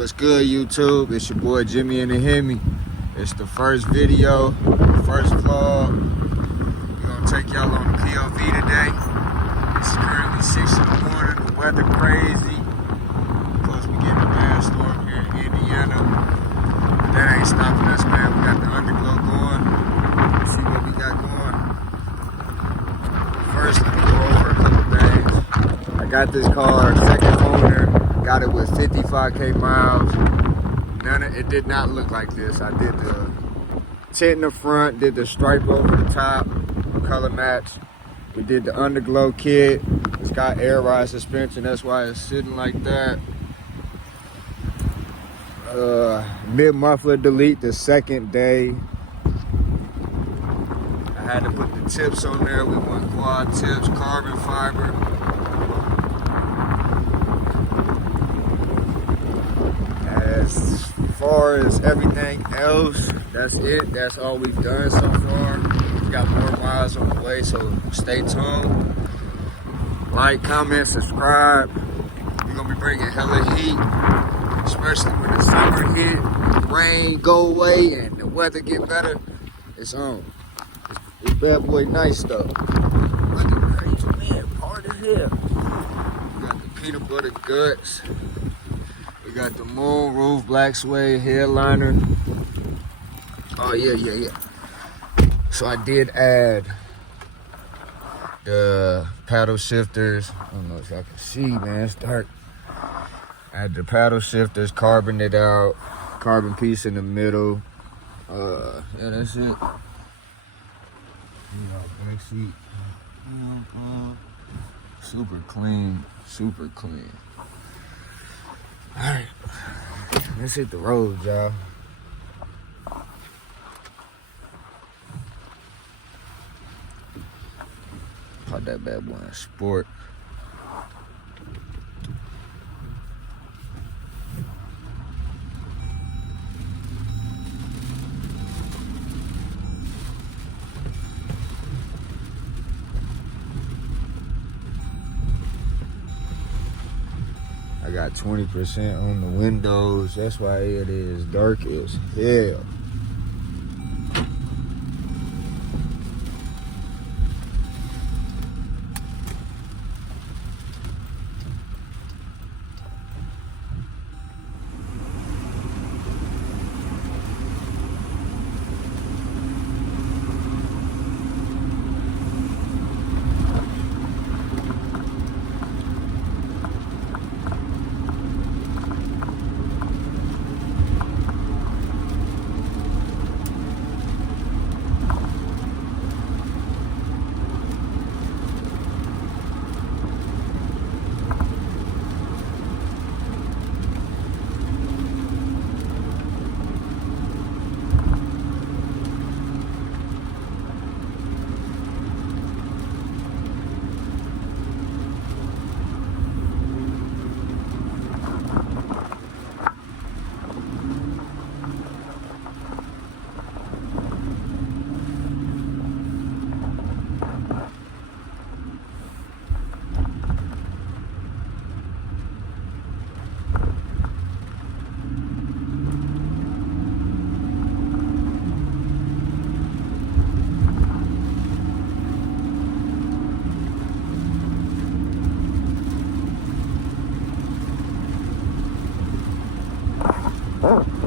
What's good, YouTube? It's your boy Jimmy and the Hemi. It's the first video, first vlog. We're gonna take y'all on the POV today. It's currently 6 in the morning. The weather crazy. Plus we getting a bad storm here in Indiana. But that ain't stopping us, man. We got the underglow going. Let's see what we got going. First, let me go over a couple things. I got this car, second owner. Got it with 55K miles. It did not look like this. I did the tint in the front, did the stripe over the top, color match. We did the underglow kit. It's got air ride suspension, that's why it's sitting like that. Mid muffler delete the second day. I had to put the tips on there. We went quad tips, carbon fiber. As far as everything else, that's it. That's all we've done so far. We've got more miles on the way, so stay tuned. Like, comment, subscribe. We're gonna be bringing hella heat, especially when the summer hit, the rain go away, and the weather get better. It's on. It's bad boy nice though. Look at crazy, man, hard as hell. We got the peanut butter guts. We got the moon roof, black suede headliner. Oh yeah. So I did add the paddle shifters. I don't know if y'all can see, man, it's dark. Add the paddle shifters, carbon it out, carbon piece in the middle. Yeah, that's it. Back seat. Super clean, super clean. Alright, let's hit the road, y'all. Put that bad boy in sport. I got 20% on the windows. That's why it is dark as hell. Oh.